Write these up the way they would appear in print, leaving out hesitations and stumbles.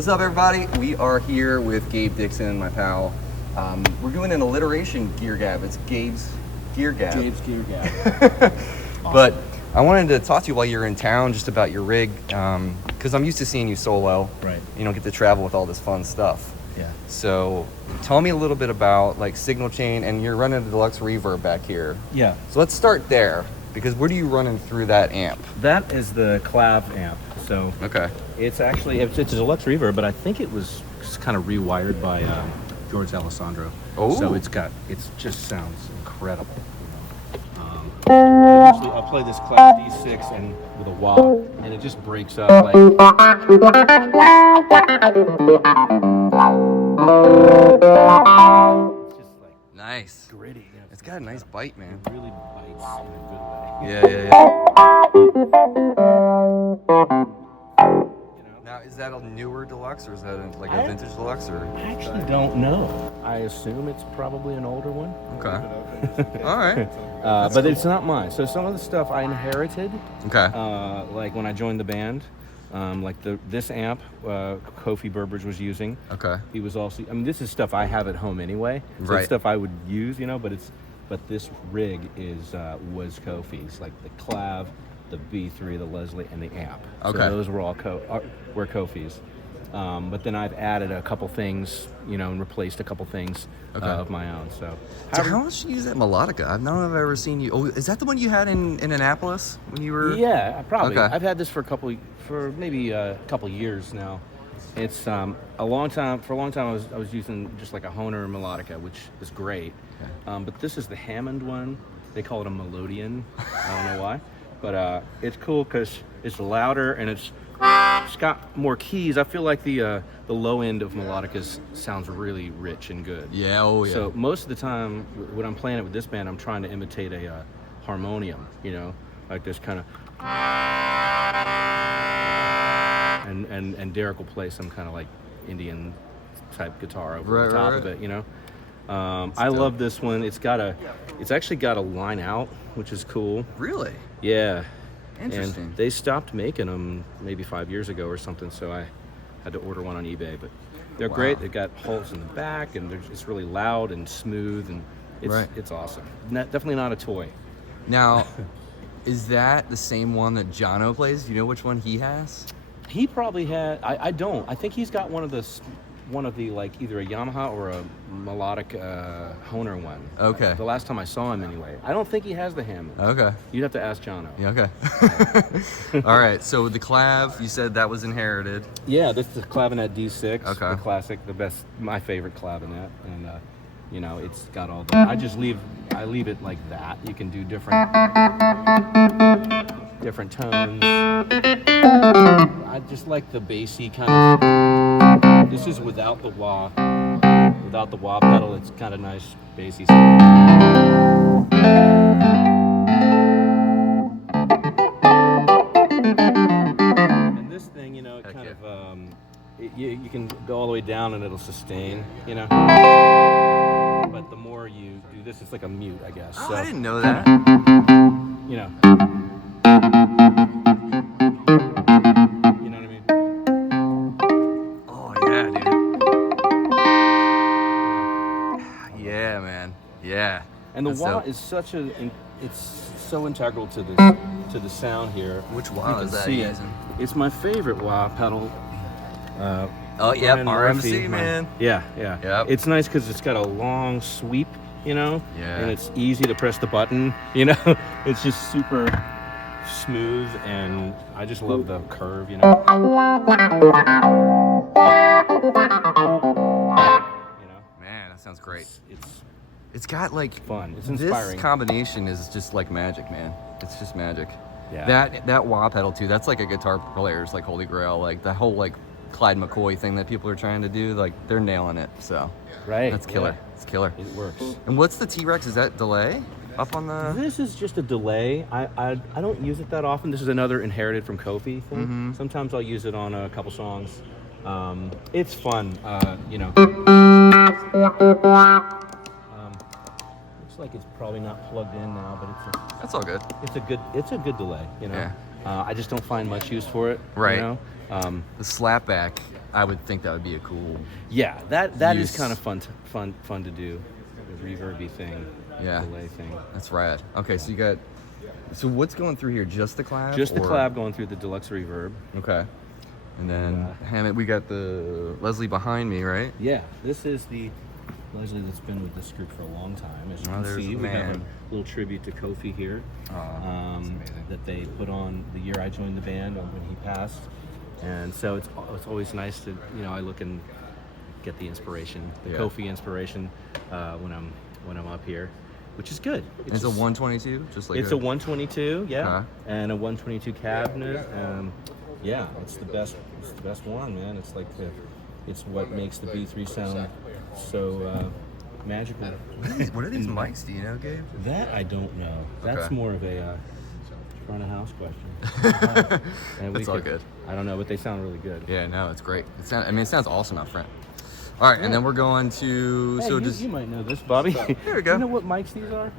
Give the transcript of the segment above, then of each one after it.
What's up, everybody? We are here with Gabe Dixon, my pal. We're doing an alliteration gear gab. It's Gabe's gear gab. Gabe's gear gab. Awesome. But I wanted to talk to you while you're in town just about your rig, because I'm used to seeing you solo. Right. You don't get to travel with all this fun stuff. Yeah. So tell me a little bit about like signal chain, and you're running a deluxe reverb back here. Yeah. So let's start there, because what are you running through that amp? That is the Clav amp. So Okay. it's actually, it's a deluxe reverb, but I think it was kind of rewired by George Alessandro. Oh. So it just sounds incredible. Usually I'll play this Clav D6 and with a wah, and it just breaks up like. It's just like Nice. gritty. You know, It's got a nice bite, man. It really bites in a good way. Yeah. Now, is that a newer deluxe, or is that like a vintage deluxe, or? I actually don't know. I assume it's probably an older one. Okay. All right. But it's not mine. So some of the stuff I inherited, Okay. like when I joined the band, like this amp, Kofi Burbridge was using. Okay. He was also. I mean, this is stuff I have at home anyway. So Right. it's stuff I would use, But this rig was Kofi's, like the Clav, the B3, the Leslie, and the amp. Okay. So those were all were Kofi's. But then I've added a couple things, and replaced a couple things of my own. So How much do you use that melodica? I don't know if I've ever seen you. Oh, is that the one you had in Annapolis when you were? Yeah, probably. Okay. I've had this for maybe a couple years now. It's a long time. For a long time, I was using just like a Hohner melodica, which is great. Okay. But this is the Hammond one. They call it a Melodian. I don't know why, but it's cool because it's louder and it's got more keys. I feel like the low end of melodicas sounds really rich and good. Yeah. Oh yeah. So most of the time, when I'm playing it with this band, I'm trying to imitate a harmonium. Like this kind of. And Derek will play some kind of like Indian type guitar over the top of it. I love this one. It's actually got a line out, which is cool. Really? Yeah. Interesting. And they stopped making them maybe 5 years ago or something, so I had to order one on eBay. But they're great. They've got holes in the back, and it's really loud and smooth, and it's awesome. Definitely not a toy. Now, is that the same one that Jono plays? Do you know which one he has? He probably had. I don't. I think he's got one of the like either a Yamaha or a melodic Hohner one. Okay. The last time I saw him, anyway. I don't think he has the Hammond. Okay. You'd have to ask Jono. Yeah. Okay. All right. So the Clav, you said that was inherited. Yeah, this is the Clavinet D6. Okay. The classic, the best, my favorite Clavinet, and it's got all the. I leave it like that. You can do different tones. I just like the bassy kind of. This is without the wah. Without the wah pedal, it's kind of nice bassy. And this thing, it kind of you can go all the way down and it'll sustain, But the more you do this, it's like a mute, I guess. Oh, So, I didn't know that. You know what I mean? Oh yeah, dude. Yeah, man. Yeah. And the That's wah dope. is it's so integral to the sound here. Which wah You can is that see you're it. using? It's my favorite wah pedal. Oh yeah, Brian RMC, Murphy, man. Yeah. Yep. It's nice because it's got a long sweep, Yeah. and it's easy to press the button, It's just super smooth, and I just love the curve, Man, that sounds great. It's got like Fun. It's inspiring. This combination is just like magic, man. It's just magic. Yeah. That wah pedal too. That's like a guitar player's like holy grail. Like the whole like Clyde McCoy thing that people are trying to do. Like they're nailing it. So Right. that's killer. Yeah. It's killer. It works. And what's the T-Rex? Is that delay up on the? This is just a delay. I don't use it that often. This is another inherited from Kofi thing. Mm-hmm. Sometimes I'll use it on a couple songs. It's fun, Looks like it's probably not plugged in now, but That's all good. it's a good delay. Yeah. I just don't find much use for it. Right. The slapback, I would think that would be a cool. Yeah, that is use. kind of fun to do. The reverby thing, Yeah. delay thing. That's rad. Okay, so you got. So what's going through here? Just the clav? Just the or- clav going through the deluxe reverb. Okay. And then Hammond, we got the Leslie behind me, right? Yeah, this is the Leslie that's been with this group for a long time. As you can there's see, the we have man. a little tribute to Kofi here That's amazing. that they put on the year I joined the band when he passed. And so it's always nice to, I look and get the inspiration, the Yeah. Kofi inspiration when I'm up here, which is good. It's a 122, just like It's a 122, yeah, Uh-huh. and a 122 cabinet. Yeah, it's the best. It's the best one, man. It's like it's what makes the B3 sound so magical. What are these mics? Do you know, Gabe? That I don't know. That's Okay. more of a front of house question. And That's all good. I don't know, but they sound really good. Yeah, no, it's great. It sounds awesome out front. All right, and then we're going to. Hey, you might know this, Bobby. Here we go. You know what mics these are?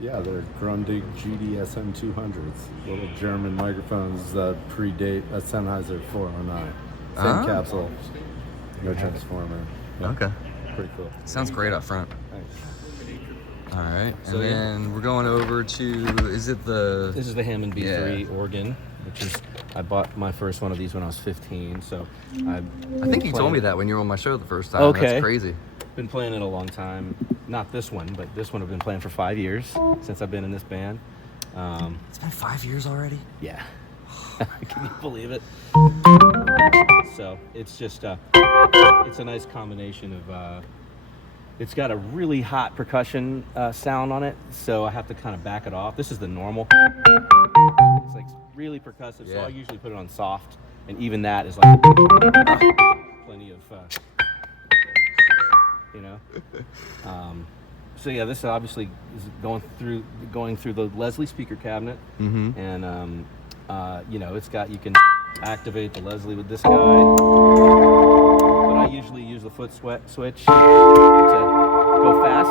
Yeah, they're Grundig GDSM 200s. Little German microphones that predate a Sennheiser 409. Same Ah. capsule, no transformer. Yeah, Okay. pretty cool. Sounds great up front. Thanks. All right, and So, yeah. then we're going over to. Is it the? This is the Hammond B3 Yeah. organ, which is I bought my first one of these when I was 15. So I think you told me that when you were on my show the first time. Okay. That's crazy. Been playing it a long time. Not this one, but this one I've been playing for 5 years since I've been in this band. It's been 5 years already. Yeah. Can you believe it? So it's just it's a nice combination of it's got a really hot percussion sound on it, so I have to kind of back it off. This is the normal. It's like really percussive, so Yeah. I usually put it on soft, and even that is like plenty of so yeah, this obviously is going through the Leslie speaker cabinet, and it's got, you can activate the Leslie with this guy, but I usually use the foot switch to go fast,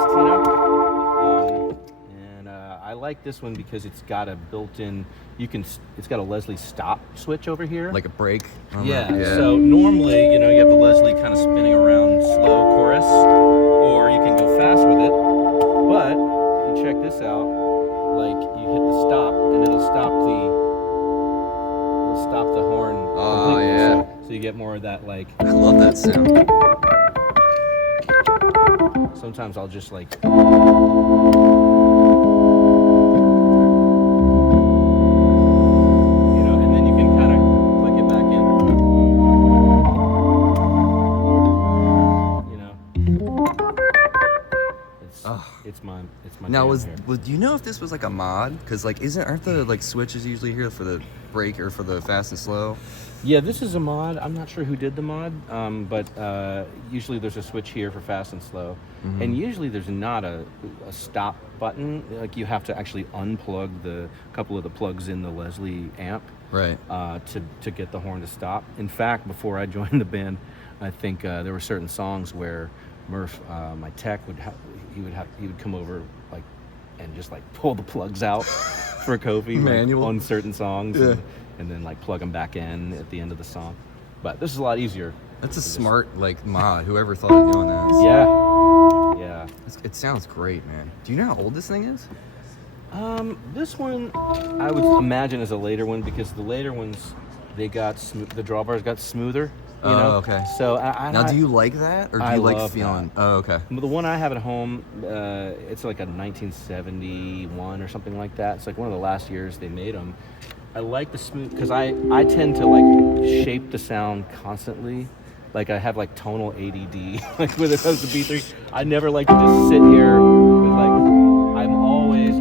and I like this one because it's got a built-in, it's got a Leslie stop switch over here. Like a break. Yeah. So normally, you have the Leslie kind of spinning around slow chorus, or you can go fast with it. But if you check this out, like you hit the stop, and it'll stop the horn. Oh, completely. yeah. So you get more of that, like. I love that sound. Sometimes I'll just like. And then you can kind of click it back in. It's my Now, jam here. do you know if this was like a mod? Because aren't the like switches usually here for the break or for the fast and slow? Yeah, this is a mod. I'm not sure who did the mod, but usually there's a switch here for fast and slow, and usually there's not a stop button. Like you have to actually unplug the couple of the plugs in the Leslie amp, Right. to get the horn to stop. In fact, before I joined the band, I think there were certain songs where Murph, my tech, he would come over and just pull the plugs out for Kofi Manual. on certain songs. Yeah. And then plug them back in at the end of the song. But this is a lot easier. That's a smart mod. Whoever thought of doing that. Yeah. It sounds great, man. Do you know how old this thing is? This one I would imagine is a later one, because the later ones, the drawbars got smoother. You know? Okay. So Now, do you like that, or do I you like love feeling? that. Oh, okay. The one I have at home, it's like a 1971 or something like that. It's like one of the last years they made them. I like the smooth, because I tend to shape the sound constantly. Like I have tonal ADD. When it comes to B3, I never like to just sit here with I'm always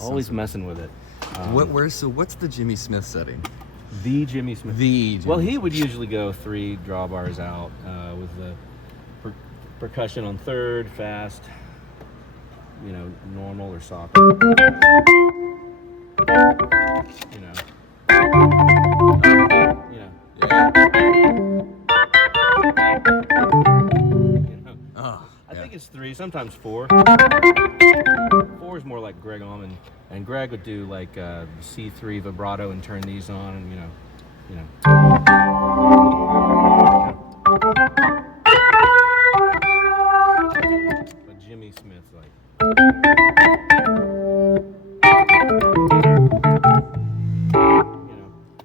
always messing with it. What's the Jimmy Smith setting? The Jimmy Smith. Well, he would usually go 3 drawbars out with the percussion on third, fast, normal or soft. sometimes 4. 4 is more like Greg Allman, and Greg would do like C3 vibrato and turn these on, and you know. But Jimmy Smith's like.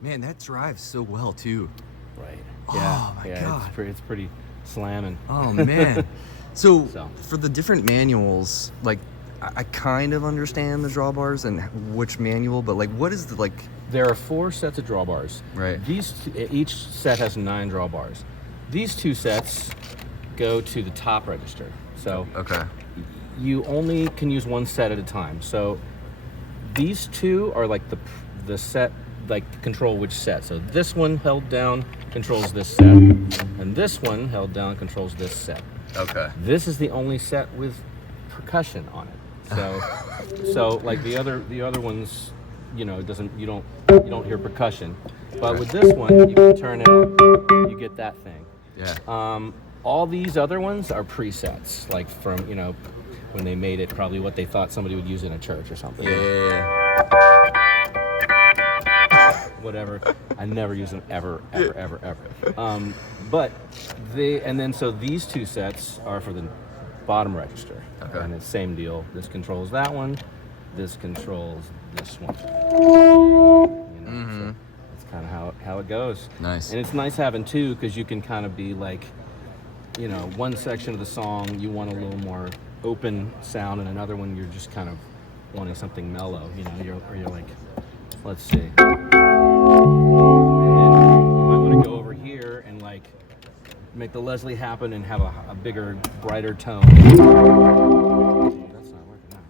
Man, that drives so well too. Right. Oh, Yeah. my yeah, God. It's pretty slamming. Oh man. So So. for the different manuals, like I kind of understand the drawbars and which manual, but like what is the like? There are 4 sets of drawbars. Right. Each set has 9 drawbars. These 2 sets go to the top register. So Okay. you only can use 1 set at a time. So these 2 are like the set, like control which set. So this one held down controls this set, and this one held down controls this set. Okay. This is the only set with percussion on it. So like the other ones, you know, you don't hear percussion. But with this one, you can turn it on. You get that thing. Yeah. All these other ones are presets, like from, you know, when they made it, probably what they thought somebody would use in a church or something. Yeah. Whatever. I never use them ever. But so these 2 sets are for the bottom register. Okay. And it's same deal. This controls that one. This controls this one. You know, so that's kind of how it goes. Nice. And it's nice having 2 because you can kind of be like, you know, one section of the song you want a little more open sound, and another one you're just kind of wanting something mellow. You know, you're like, let's see. And then you might want to go over here and like make the Leslie happen and have a bigger, brighter tone. That's not working now.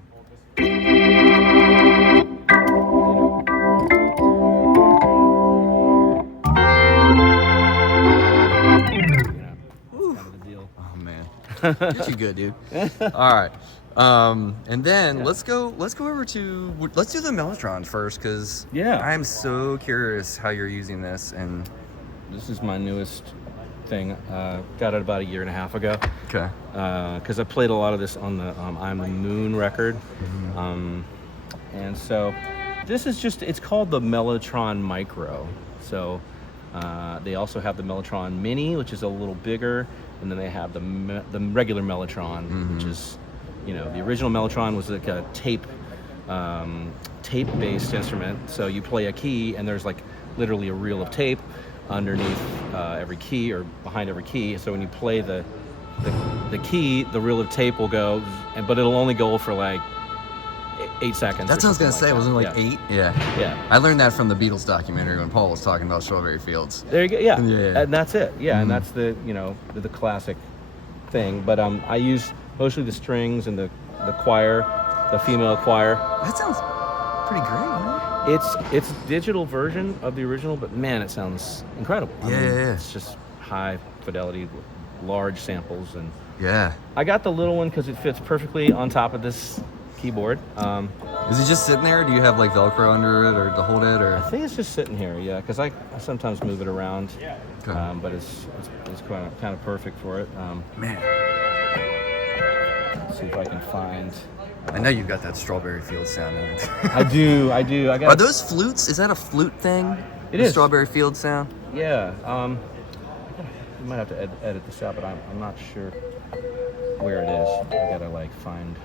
Kind of the deal. Oh man. You're too good, dude. All right. And then let's go over to let's do the Mellotron first, because I'm so curious how you're using this. And this is my newest thing. Got it about a year and a half ago. Okay. Because I played a lot of this on the I'm the Moon record. And so this is it's called the Mellotron Micro. So they also have the Mellotron Mini, which is a little bigger, and then they have the regular Mellotron, which is, you know, the original Mellotron was like a tape-based instrument. So you play a key, and there's like literally a reel of tape underneath every key or behind every key. So when you play the key, the reel of tape will go, but it'll only go for like 8 seconds. That's what I was gonna say. Wasn't it like 8? Yeah. I learned that from the Beatles documentary when Paul was talking about Strawberry Fields. There you go. Yeah. Yeah. And that's it. Yeah, and that's the, you know, the classic thing. But I use mostly the strings and the choir, the female choir. That sounds pretty great, man. It's a digital version of the original, but man, it sounds incredible. I mean, it's just high fidelity, large samples, and I got the little one because it fits perfectly on top of this keyboard. Is it just sitting there? Do you have like Velcro under it or to hold it, or? I think it's just sitting here, yeah, because I sometimes move it around, but it's kind of perfect for it. Man. Let's see if I can find. I know you've got that Strawberry Fields sound in it. I do. Are those flutes? Is that a flute thing? It is. Strawberry Fields sound? Yeah. You might have to edit this out, but I'm not sure where it is. I gotta like find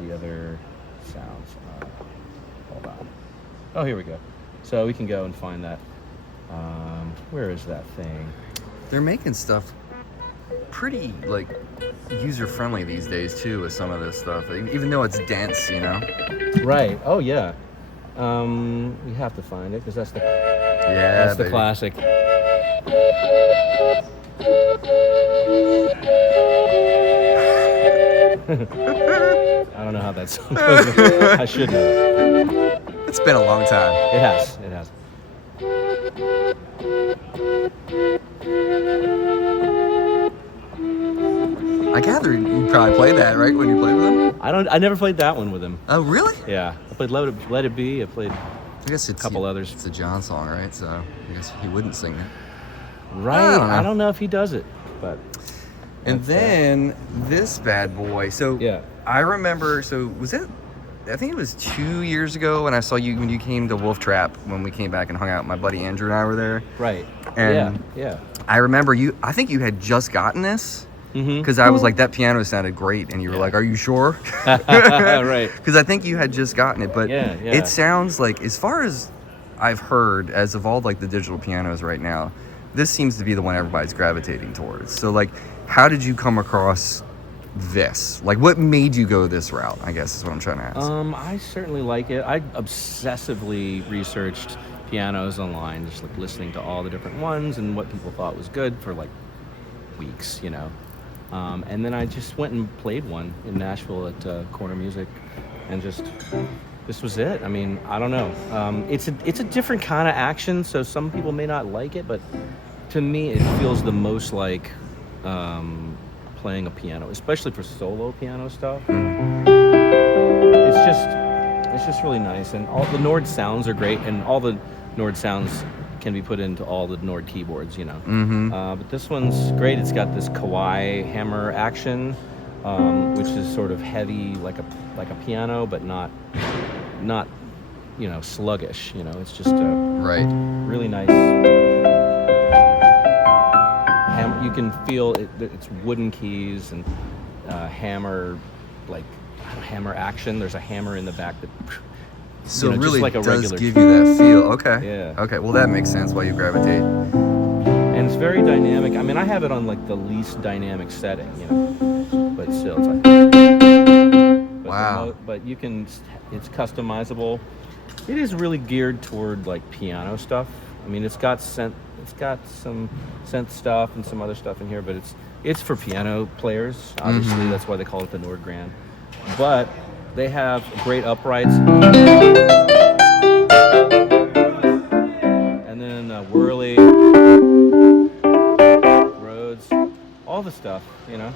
the other sounds. Hold on. Oh, here we go. So we can go and find that. Where is that thing? They're making stuff pretty like user-friendly these days too with some of this stuff, even though it's dense, you know. Right. Oh yeah. We have to find it because that's the the classic. I don't know how that song goes. I should know. It's been a long time. It has. I gather you probably played that, right, when you played with him? I never played that one with him. Oh, really? Yeah. I played Let It Be. I played I guess it's a couple others. It's a John song, right? So I guess he wouldn't sing it. Right. I don't know if he does it, but And then this bad boy. So I remember. So was it? I think it was 2 years ago when I saw you when you came to Wolf Trap when we came back and hung out. My buddy Andrew and I were there. Right. And I remember you. I think you had just gotten this. Because I was like, that piano sounded great, and you were like, "Are you sure?" Right. Because I think you had just gotten it, but it sounds like, as far as I've heard, as of all like the digital pianos right now, this seems to be the one everybody's gravitating towards. So like, how did you come across this? Like, what made you go this route? I guess is what I'm trying to ask. I certainly like it. I obsessively researched pianos online, just like listening to all the different ones and what people thought was good for like weeks, you know. And then I just went and played one in Nashville at Corner Music, and this was it. I mean, I don't know. It's a different kind of action, so some people may not like it, but to me, it feels the most like playing a piano, especially for solo piano stuff. It's just really nice, and all the Nord sounds are great, and all the Nord sounds can be put into all the Nord keyboards, you know. But this one's great. It's got this kawaii hammer action, which is sort of heavy, like a piano, but not you know, sluggish. You know, it's just really nice. You can feel it. It's wooden keys and hammer, like hammer action. There's a hammer in the back that. So you know, it really like a does regular give you that feel. Okay. Yeah. Okay. Well, that makes sense why you gravitate. And it's very dynamic. I mean, I have it on like the least dynamic setting, you know, but still, it's like. Wow. But you can. It's customizable. It is really geared toward like piano stuff. I mean, it's got some synth stuff and some other stuff in here, but it's for piano players. Obviously, that's why they call it the Nord Grand. But they have great uprights, and then whirly, Rhodes, all the stuff, you know.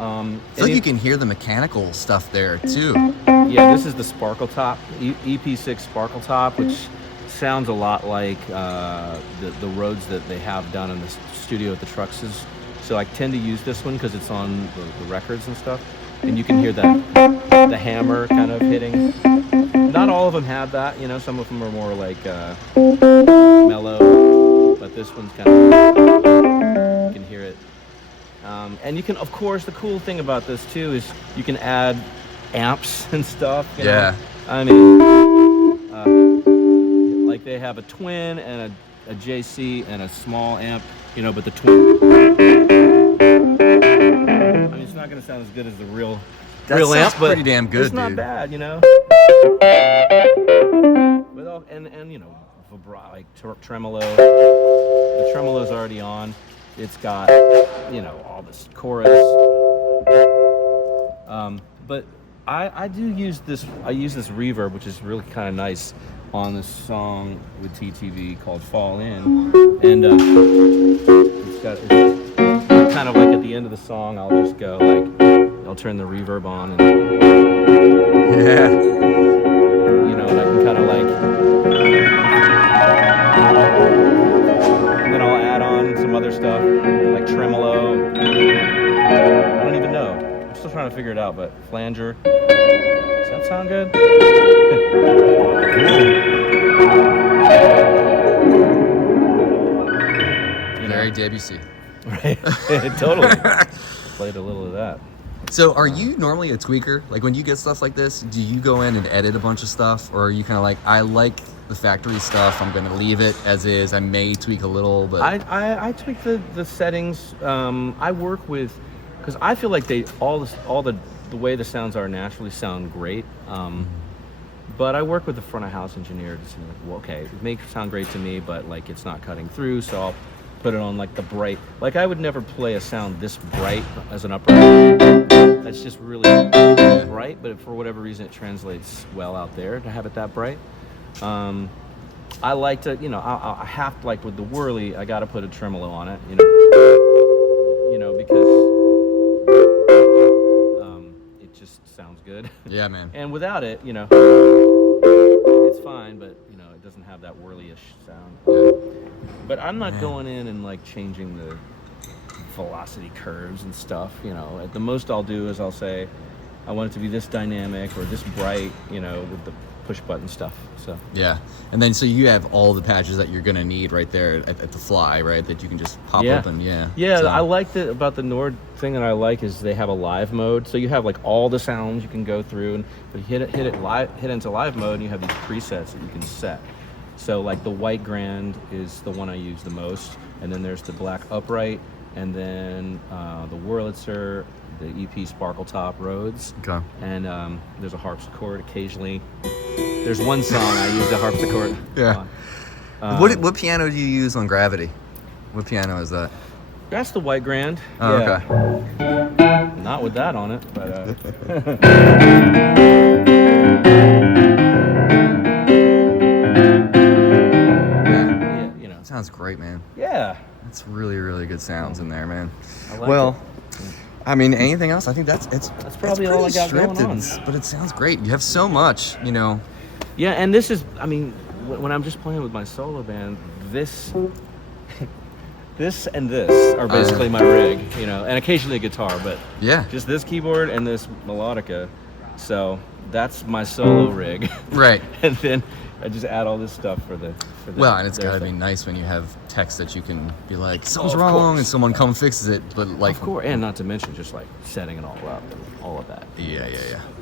I feel like you can hear the mechanical stuff there too. Yeah, this is the Sparkle Top, EP6 Sparkle Top, which sounds a lot like the Rhodes that they have down in the studio at the Truxes. So I tend to use this one because it's on the records and stuff. And you can hear the hammer kind of hitting. Not all of them have that, you know. Some of them are more like mellow, but this one's kind of, you can hear it. And you can, of course, the cool thing about this too is you can add amps and stuff. You know? I mean, like they have a twin and a JC and a small amp, you know, but the twin. I mean, it's not going to sound as good as the real amp, but pretty damn good, it's not dude. bad, you know. With all, and you know, vibrato, like tremolo. The tremolo's already on. It's got, you know, all this chorus. But I do use this. I use this reverb, which is really kind of nice, on this song with TTV called "Fall In," and it's kind of like at the end of the song, I'll just go like, I'll turn the reverb on, and you know, and I can kind of like, and then I'll add on some other stuff like tremolo. I don't even know. I'm still trying to figure it out, but flanger. Does that sound good? Very Debussy. Right. Totally. Played a little of that. So are you normally a tweaker? Like when you get stuff like this, do you go in and edit a bunch of stuff? Or are you kind of like, I like the factory stuff, I'm going to leave it as is. I may tweak a little, but... I tweak the settings. I work with... Because I feel like all the way the sounds are naturally sound great. But I work with the front of house engineer to see like, well, okay, it may sound great to me, but like it's not cutting through, so I'll put it on like the bright. Like I would never play a sound this bright as an upright. That's just really bright, but for whatever reason it translates well out there to have it that bright. I like to, you know, I have to, like with the whirly, I got to put a tremolo on it, you know, because it just sounds good. Yeah, man. And without it, you know, it's fine, but you know, it doesn't have that whirly-ish sound. Yeah. But I'm not going in and like changing velocity curves and stuff. At the most I'll do is I'll say, I want it to be this dynamic or this bright, with the push button stuff. So yeah, and then so you have all the patches that you're gonna need right there at the fly, right? That you can just pop open. Yeah. So. I like about the Nord thing that I like is they have a live mode, so you have like all the sounds you can go through, but you hit into live mode, and you have these presets that you can set. So like the white grand is the one I use the most, and then there's the black upright, and then the Wurlitzer, the EP Sparkle Top Rhodes. Okay. And there's a harpsichord occasionally. There's one song I use the harpsichord. Yeah. What piano do you use on Gravity? What piano is that? That's the white grand. Oh, yeah. Okay. Not with that on it, but. Sounds great, man. Yeah. It's really, really good sounds in there, man. I like it. I mean, anything else? I think that's probably all I got going on. But it sounds great. You have so much, Yeah, and this is, when I'm just playing with my solo band, this and this are basically my rig, and occasionally a guitar, but yeah, just this keyboard and this melodica. So that's my solo rig. Right. And then I just add all this stuff for the well, and it's gotta be nice when you have text that you can be like, something's wrong, and someone come fixes it. But like, of course, and not to mention just like setting it all up and all of that. Yeah.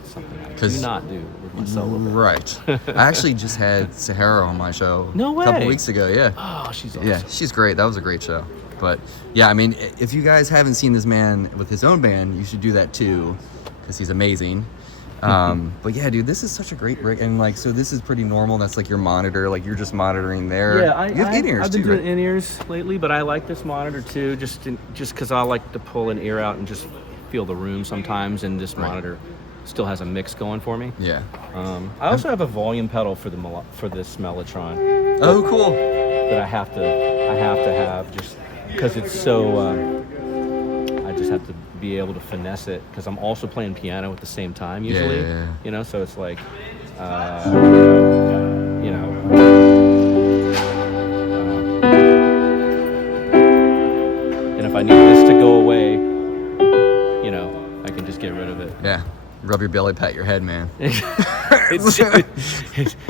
Something I do not do with my solo band. Right. I actually just had Sahara on my show. No way. A couple weeks ago. Yeah. Oh, she's awesome. Yeah, she's great. That was a great show. But yeah, I mean, if you guys haven't seen this man with his own band, you should do that too, because he's amazing. But yeah, dude, this is such a great rig, and like, so this is pretty normal. That's like your monitor, like you're just monitoring there. Yeah, you have in-ears I've been too, doing right? in-ears lately, but I like this monitor too, just because I like to pull an ear out and just feel the room sometimes, and this monitor still has a mix going for me. Yeah. I also have a volume pedal for this Mellotron. Oh, cool. That I have to have just because it's so. I just have to be able to finesse it because I'm also playing piano at the same time usually. Yeah. So it's like, and if I need this to go away, I can just get rid of it. Yeah. Rub your belly, pat your head, man. It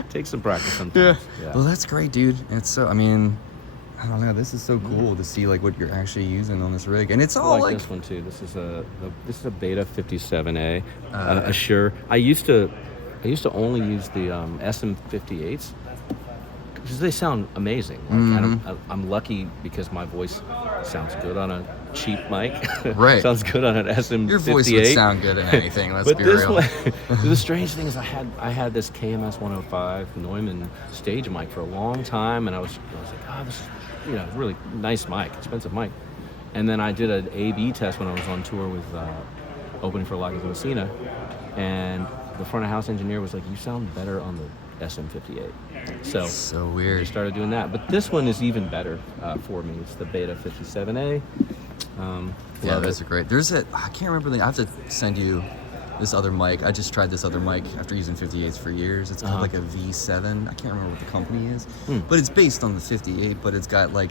takes some practice sometimes. Yeah. Well, that's great, dude. It's so, I don't know. This is so cool to see like what you're actually using on this rig, and it's all I like this one too. This is a Beta 57A, a Shure. I used to only use the SM58s because they sound amazing. Like, I'm lucky because my voice sounds good on a cheap mic. Right. Sounds good on an SM58. Your voice would sound good in anything. Let's be real. The strange thing is I had this KMS 105 Neumann stage mic for a long time, and I was like, oh, this is really nice mic, expensive mic. And then I did an A/B test when I was on tour with opening for Lago Messina, and the front of house engineer was like, "You sound better on the SM58." So weird. I started doing that, but this one is even better for me. It's the Beta 57A. Yeah, that's a great. I can't remember I have to send you this other mic. I just tried this other mic after using 58s for years. It's called like a V7. I can't remember what the company is, but it's based on the 58. But it's got like,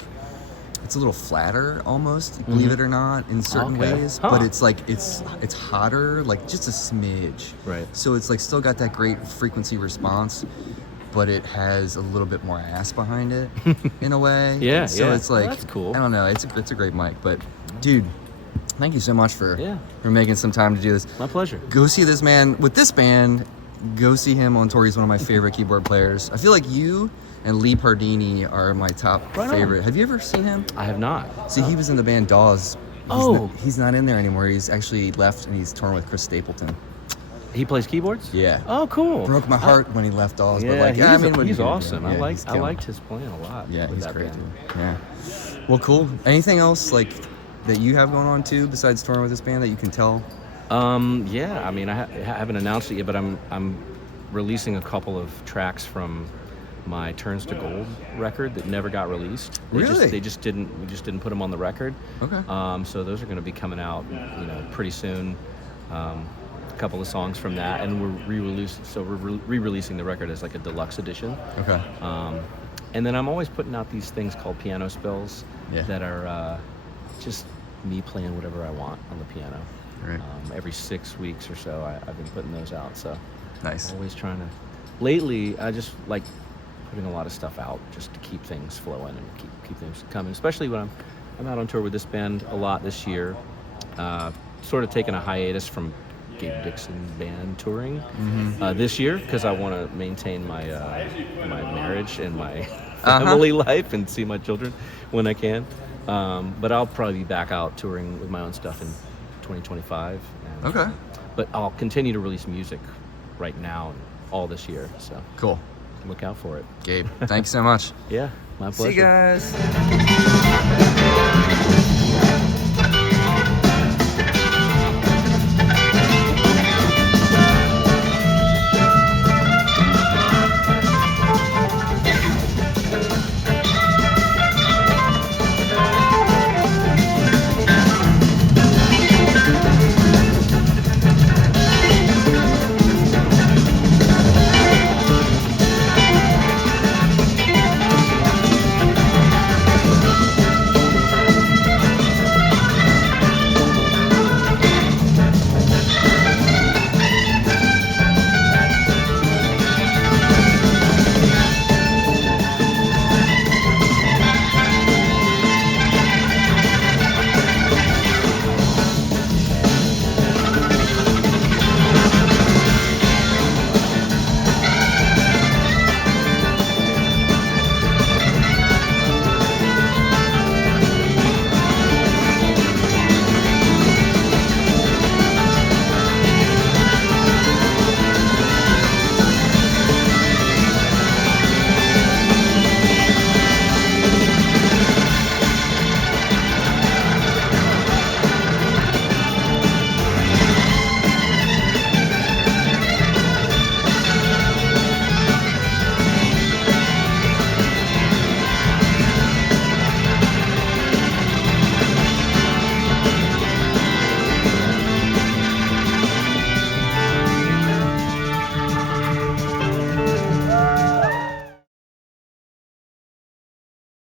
it's a little flatter almost, believe it or not, in certain ways. But it's like it's hotter, like just a smidge. Right. So it's like still got that great frequency response, but it has a little bit more ass behind it in a way. So it's like, that's cool. I don't know. It's a great mic, but dude, thank you so much for making some time to do this. My pleasure. Go see this man with this band. Go see him on tour. He's one of my favorite keyboard players. I feel like you and Lee Pardini are my top favorite. Have you ever seen him? I have not. See, he was in the band Dawes. He's not in there anymore. He's actually left and he's touring with Chris Stapleton. He plays keyboards? Yeah. Oh, cool. Broke my heart when he left Dawes. Yeah, but like, he's awesome. Yeah, I liked his playing a lot. Yeah, with he's that great, band. dude. Yeah. Well, cool. Anything else like that you have going on too besides touring with this band that you can tell? Yeah. I mean, I haven't announced it yet, but I'm releasing a couple of tracks from my Turns to Gold record that never got released. We just didn't put them on the record. Okay. So those are going to be coming out, pretty soon. A couple of songs from that, and we're re-releasing the record as like a deluxe edition. Okay. And then I'm always putting out these things called piano spills that are just me playing whatever I want on the piano. Right. Every 6 weeks or so, I've been putting those out. So Nice. always trying to. Lately, I just like putting a lot of stuff out just to keep things flowing and keep things coming. Especially when I'm out on tour with this band a lot this year. Sort of taking a hiatus from Gabe Dixon band touring this year because I want to maintain my my marriage and my family life and see my children when I can. But I'll probably be back out touring with my own stuff in 2025. Okay. But I'll continue to release music right now and all this year. So Cool. look out for it. Gabe, thanks so much. Yeah, my pleasure. See you guys.